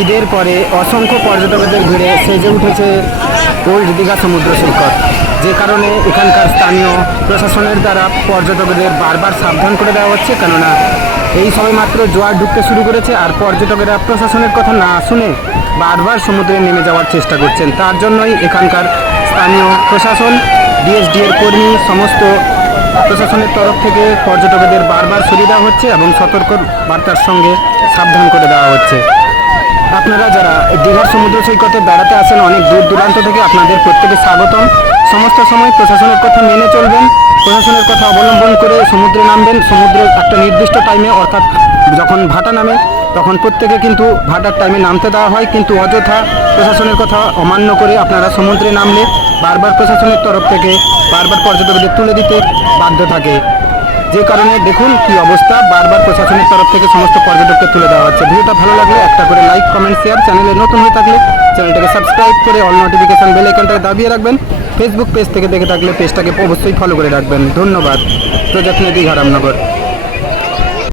ঈদের পরে অসংখ্য পর্যটকদের ভিড়ে সেজে উঠেছে ওল্ড দীঘা সমুদ্র সৈকত। যে কারণে এখানকার স্থানীয় প্রশাসনের দ্বারা পর্যটকদের বারবার সাবধান করে দেওয়া হচ্ছে, কেননা এই সময় সবেমাত্র জোয়ার ঢুকতে শুরু করেছে আর পর্যটকেরা প্রশাসনের কথা না শুনে বারবার সমুদ্রে নেমে যাওয়ার চেষ্টা করছেন। তার জন্যই এখানকার স্থানীয় প্রশাসন ডিএসডি এর কর্মী, সমস্ত প্রশাসনের তরফ থেকে পর্যটকদের বারবার সরিয়ে দেওয়া হচ্ছে এবং সতর্ক বার্তার সঙ্গে সাবধান করে দেওয়া হচ্ছে। আপনারা যারা দীঘার সমুদ্র সৈকতে বেড়াতে আসেন, অনেক দূর দূরান্ত থেকে আপনাদের প্রত্যেকে স্বাগতম। সমস্ত সময় প্রশাসনের কথা মেনে চলবেন। প্রশাসনের কথা অবলম্বন করে সমুদ্রে নামবেন। সমুদ্রের একটা নির্দিষ্ট টাইমে অর্থাৎ যখন ভাটা নামে, তখন প্রত্যেকে কিন্তু ভাটার টাইমে নামতে দেওয়া হয়। কিন্তু অযথা প্রশাসনের কথা অমান্য করে আপনারা সমুদ্রে নামলে বারবার প্রশাসনের তরফ থেকে বারবার পর্যটকদের তুলে দিতে বাধ্য থাকে। যে কারণে দেখুন কি অবস্থা। বারবার প্রশাসনের তরফ থেকে সমস্ত পর্যটককে তুলে দেওয়া হচ্ছে। ভিডিওটা ভালো লাগলে একটা করে লাইক কমেন্ট শেয়ার চ্যানেলে নতুন হয়ে থাকলে চ্যানেলটাকে সাবস্ক্রাইব করে অল নোটিফিকেশান বেল আইকনটাকে দাবিয়ে রাখবেন। ফেসবুক পেজ থেকে দেখে থাকলে পেজটাকে অবশ্যই ফলো করে রাখবেন। ধন্যবাদ। প্রযত্নে দীঘা রামনগর